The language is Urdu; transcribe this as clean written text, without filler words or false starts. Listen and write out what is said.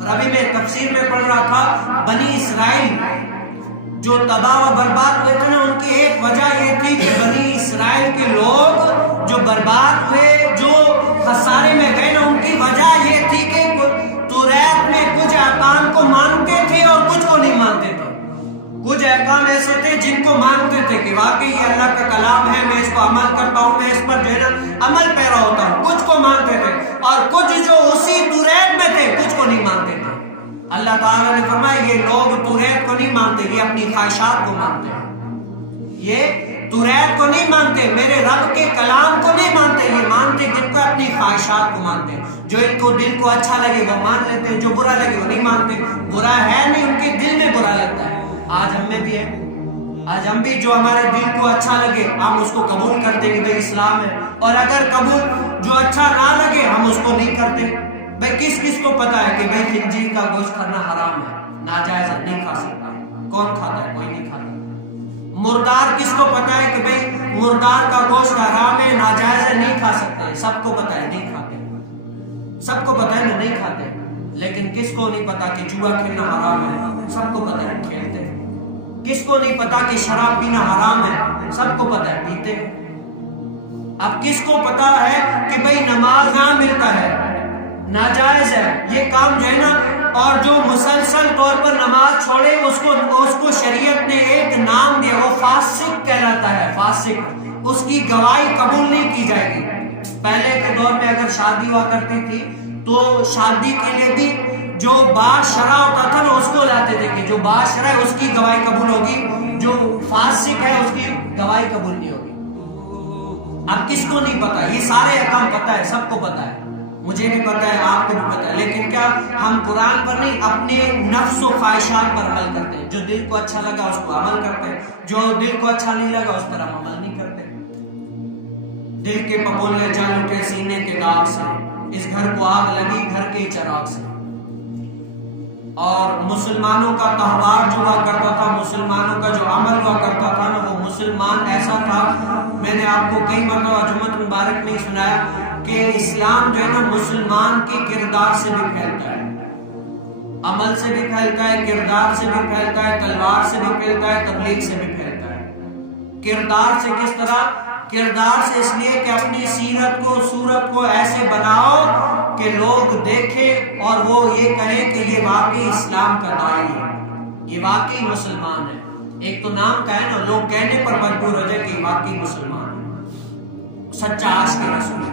اور ابھی میں تفسیر میں پڑھ رہا تھا، بنی اسرائیل جو تباہ و برباد ہوئے تھے نا، ان کی ایک وجہ یہ تھی کہ بنی اسرائیل کے لوگ جو برباد ہوئے، جو خسارے میں گئے نا، ان کی وجہ یہ تھی کہ توریت میں کچھ احکام کو مانتے تھے اور کچھ کو نہیں مانتے تھے۔ کچھ احکام ایسے تھے جن کو مانتے تھے کہ واقعی یہ اللہ کا کلام ہے، میں اس کو عمل کرتا ہوں، میں اس پر جو ہے نا عمل پیرا ہوتا ہوں، کچھ کو مانتے تھے، اور کچھ جو اسی توریت میں تھے کچھ کو نہیں مانتے تھے۔ اللہ تعالیٰ نے فرمایا یہ لوگ توریت کو نہیں مانتے، یہ اپنی خواہشات کو مانتے ہیں، یہ توریت کو نہیں مانتے، میرے رب کے کلام کو نہیں مانتے، یہ مانتے جن کو اپنی خواہشات کو مانتے ہیں۔ جو ان کو دل کو اچھا لگے وہ مان لیتے ہیں، جو برا لگے وہ نہیں مانتے۔ برا ہے نہیں، ان کے دل میں برا لگتا ہے۔ آج ہم میں بھی ہے، آج ہم بھی جو ہمارے دل کو اچھا لگے ہم اس کو قبول کرتے کہ بھئی اسلام ہے، اور اگر قبول جو اچھا نہ لگے ہم اس کو نہیں کرتے۔ بھئی کس کو پتا ہے کہ بھئی خنزیر کا گوشت کھانا حرام ہے، ناجائز ہے، نہیں کھا سکتا؟ کون کھاتا ہے؟ کوئی نہیں کھاتا۔ مردار کس کو پتا ہے کہ بھئی مردار کا گوشت حرام ہے، ناجائز ہے، نہیں کھا سکتے؟ سب کو پتا ہے، نہیں کھاتے۔ سب کو پتا ہے نا، نہیں کھاتے۔ لیکن کس کو نہیں پتا کہ جوا کھیلنا حرام ہے؟ سب کو پتا ہے، کھیلتے ہیں۔ کس کو نہیں پتا کہ شراب پینا حرام ہے؟ سب کو پتا ہے، پیتے ہیں۔ اب کس کو پتا ہے کہ بھئی نماز نہ ملتا ہے، ناجائز ہے یہ کام جو ہے نا، اور جو مسلسل طور پر نماز چھوڑے اس کو شریعت نے ایک نام دیا، وہ فاسق کہلاتا ہے، فاسق۔ اس کی گواہی قبول نہیں کی جائے گی۔ پہلے کے دور میں اگر شادی ہوا کرتی تھی تو شادی کے لیے بھی جو باشرع ہوتا تھا نا اس کو لاتے تھے کہ جو باشرع ہے اس کی گواہی قبول ہوگی، جو فاسق ہے اس کی گواہی قبول نہیں ہوگی۔ اب کس کو نہیں پتا؟ یہ سارے احکام پتا ہے، سب کو پتا ہے، مجھے بھی پتا ہے، آپ کو بھی پتا ہے، لیکن کیا ہم قرآن پر نہیں اپنے نفس و خواہشات پر عمل کرتے ہیں؟ جو دل کو اچھا لگا اس کو عمل کرتے ہیں، جو دل کو اچھا نہیں لگا اس پر ہم عمل نہیں کرتے۔ دل کے پپولے جل اٹھے سینے کے داغ سے، اس گھر کو آگ لگی گھر کے چراغ سے۔ اور مسلمانوں کا تہوار جو ہوا کرتا تھا، مسلمانوں کا جو عمل ہوا کرتا تھا نا، وہ مسلمان ایسا تھا، میں نے آپ کو کئی مرتبہ جمعۃ مبارک میں سنایا کہ اسلام جو ہے نا مسلمان کی کردار سے بھی پھیلتا ہے، عمل سے بھی پھیلتا ہے، کردار سے بھی پھیلتا ہے، تلوار سے بھی پھیلتا ہے، تبلیغ سے بھی پھیلتا ہے۔ کردار سے کس طرح؟ کردار سے اس لیے کہ اپنی سیرت کو، صورت کو ایسے بناؤ کہ لوگ دیکھیں اور وہ یہ کہیں کہ یہ واقعی اسلام کا داعی ہے، یہ واقعی مسلمان ہے۔ ایک تو نام کا ہے نا، لوگ کہنے پر مجبور ہو جائے کہ واقعی مسلمان ہے، سچا عاشق رسول ہے۔